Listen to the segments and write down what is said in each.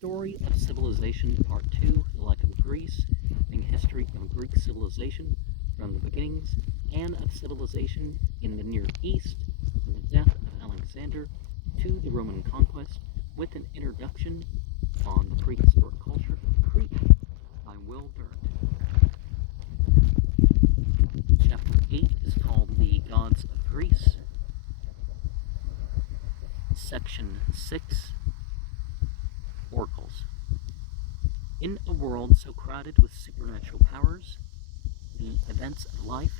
Story of Civilization, Part 2, The Life of Greece, and History of Greek Civilization from the Beginnings and of Civilization in the Near East, from the death of Alexander to the Roman conquest, with an introduction on the prehistoric culture of Crete by Will Durant. Chapter 8 is called The Gods of Greece. Section 6, Oracles. In a world so crowded with supernatural powers, the events of life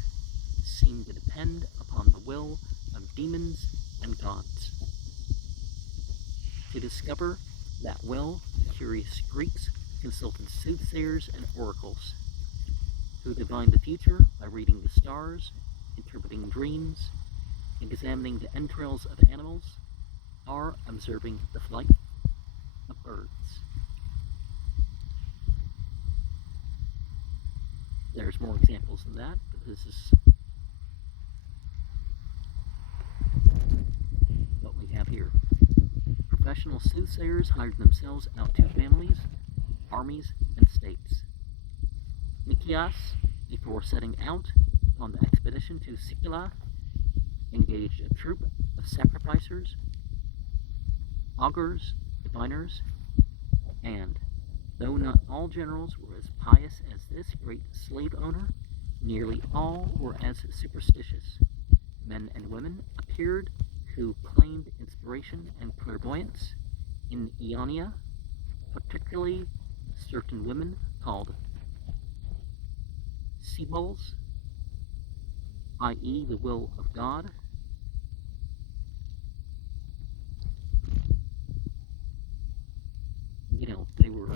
seem to depend upon the will of demons and gods. To discover that will, the curious Greeks consulted soothsayers and oracles, who divined the future by reading the stars, interpreting dreams, examining the entrails of animals, or observing the flight of birds. There's more examples than that, but this is what we have here. Professional soothsayers hired themselves out to families, armies, and states. Nicias, before setting out on the expedition to Sicily, engaged a troop of sacrificers, augurs, diviners, and, though not all generals were as pious as this great slave owner, nearly all were as superstitious. Men and women appeared who claimed inspiration and clairvoyance. In Ionia, particularly certain women called Sibyls, i.e. the will of God, they were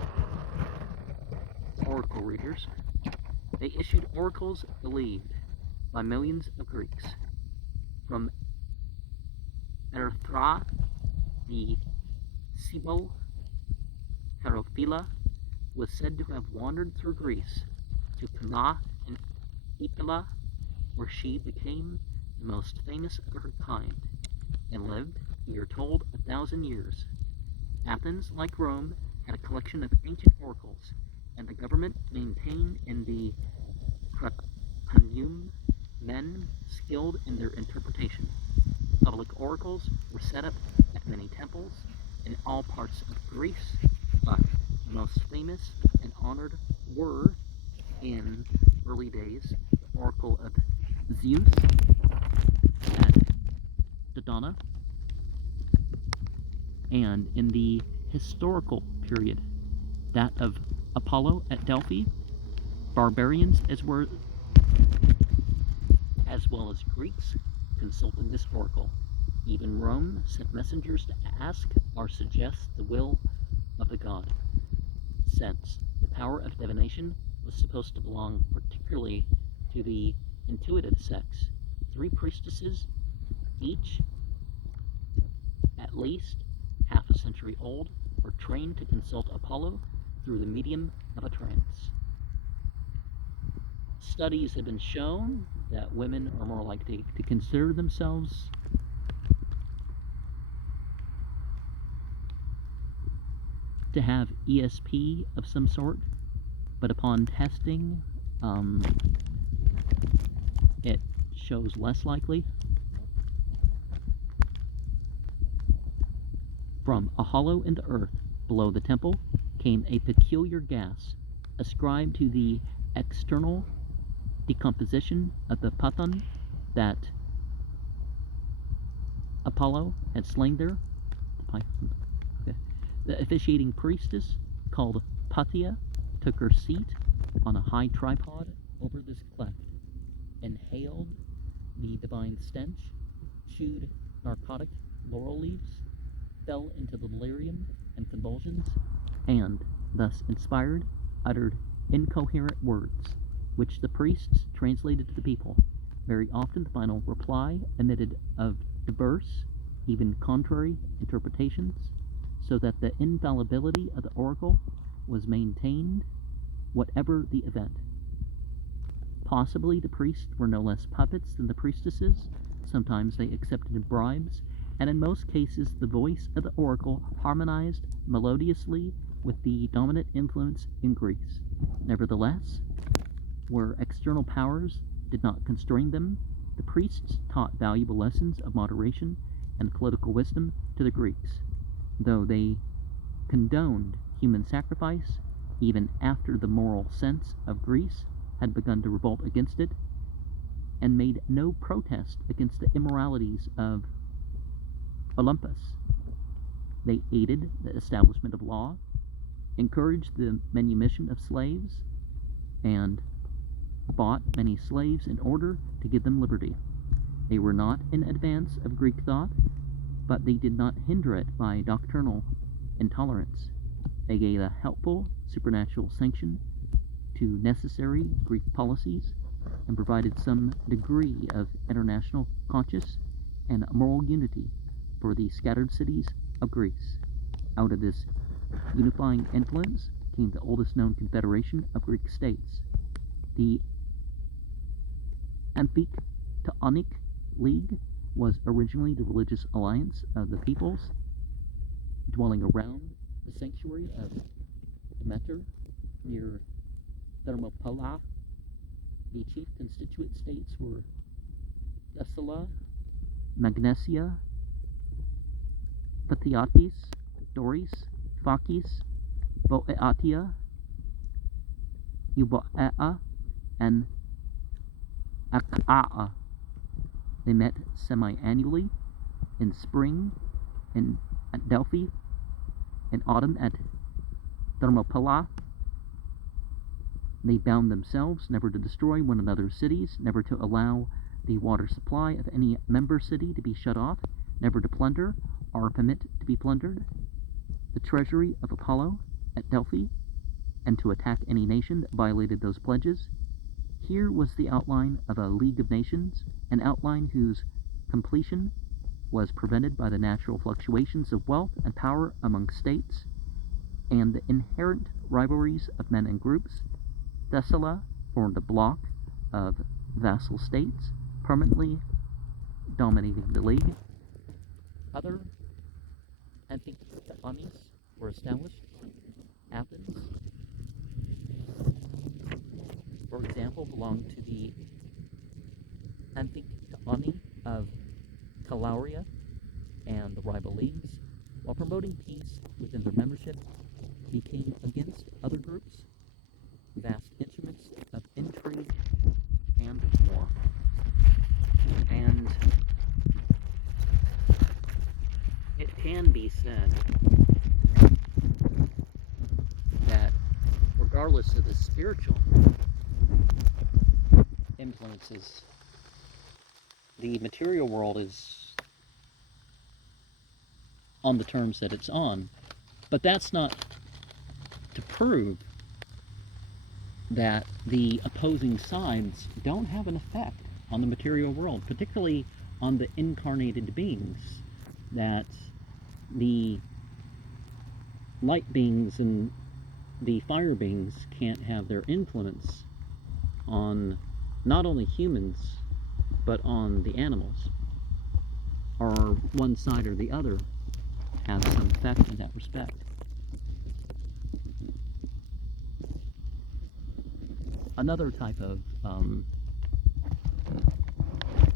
oracle readers. They issued oracles believed by millions of Greeks. From Erythra, the Sibyl Herophila was said to have wandered through Greece to Pella and Epila, where she became the most famous of her kind, and lived, we are told, 1,000 years. Athens, like Rome, had a collection of ancient oracles, and the government maintained in the Cratonium men skilled in their interpretation. Public oracles were set up at many temples in all parts of Greece, but the most famous and honored were, in early days, the oracle of Zeus at Dodona, and in the historical period, that of Apollo at Delphi. Barbarians as well as Greeks consulted this oracle. Even Rome sent messengers to ask or suggest the will of the god. Since the power of divination was supposed to belong particularly to the intuitive sex, 3 priestesses, each at least half a century old, were trained to consult Apollo through the medium of a trance. Studies have been shown that women are more likely to consider themselves to have ESP of some sort, but upon testing, it shows less likely. From a hollow in the earth below the temple came a peculiar gas, ascribed to the external decomposition of the Python that Apollo had slain there. The officiating priestess, called Pythia, took her seat on a high tripod over this cleft, inhaled the divine stench, chewed narcotic laurel leaves, fell into delirium and convulsions, and, thus inspired, uttered incoherent words, which the priests translated to the people. Very often the final reply admitted of diverse, even contrary, interpretations, so that the infallibility of the oracle was maintained, whatever the event. Possibly the priests were no less puppets than the priestesses. Sometimes they accepted bribes, and in most cases the voice of the oracle harmonized melodiously with the dominant influence in Greece. Nevertheless, where external powers did not constrain them, the priests taught valuable lessons of moderation and political wisdom to the Greeks, though they condoned human sacrifice even after the moral sense of Greece had begun to revolt against it, and made no protest against the immoralities of Olympus. They aided the establishment of law, encouraged the manumission of slaves, and bought many slaves in order to give them liberty. They were not in advance of Greek thought, but they did not hinder it by doctrinal intolerance. They gave a helpful supernatural sanction to necessary Greek policies and provided some degree of international conscious and moral unity for the scattered cities of Greece. Out of this unifying influence came the oldest known confederation of Greek states, the Amphictyonic League. Was originally the religious alliance of the peoples dwelling around the sanctuary of Demeter near Thermopylae. The chief constituent states were Thessaly, Magnesia, Pathiatis, Doris, Phakis, Boeotia, Euboea, and Achaia. They met semi-annually, in spring at Delphi, in autumn at Thermopylae. They bound themselves never to destroy one another's cities, never to allow the water supply of any member city to be shut off, never to plunder or permit to be plundered the treasury of Apollo at Delphi, and to attack any nation that violated those pledges. Here was the outline of a League of Nations, an outline whose completion was prevented by the natural fluctuations of wealth and power among states and the inherent rivalries of men and groups. Thessaly formed a block of vassal states, permanently dominating the League. Other Amphictyonies were established. Athens, for example, belonged to the Amphictyony of Calauria and the rival leagues, while promoting peace within their membership, became against other groups vast instruments of intrigue and war. And it can be said that regardless of the spiritual influences, the material world is on the terms that it's on. But that's not to prove that the opposing sides don't have an effect on the material world, particularly on the incarnated beings, that the light beings and the fire beings can't have their influence on not only humans, but on the animals, or one side or the other has some effect in that respect. Another type of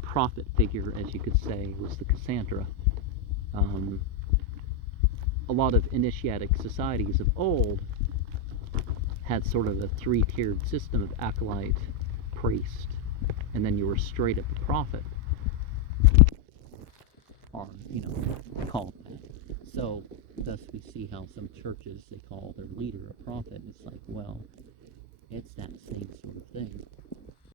prophet figure, as you could say, was the Cassandra. A lot of initiatic societies of old had sort of a three-tiered system of acolyte, priest, and then you were straight up a prophet, or, called that. So, thus we see how some churches, they call their leader a prophet. It's like, well, it's that same sort of thing.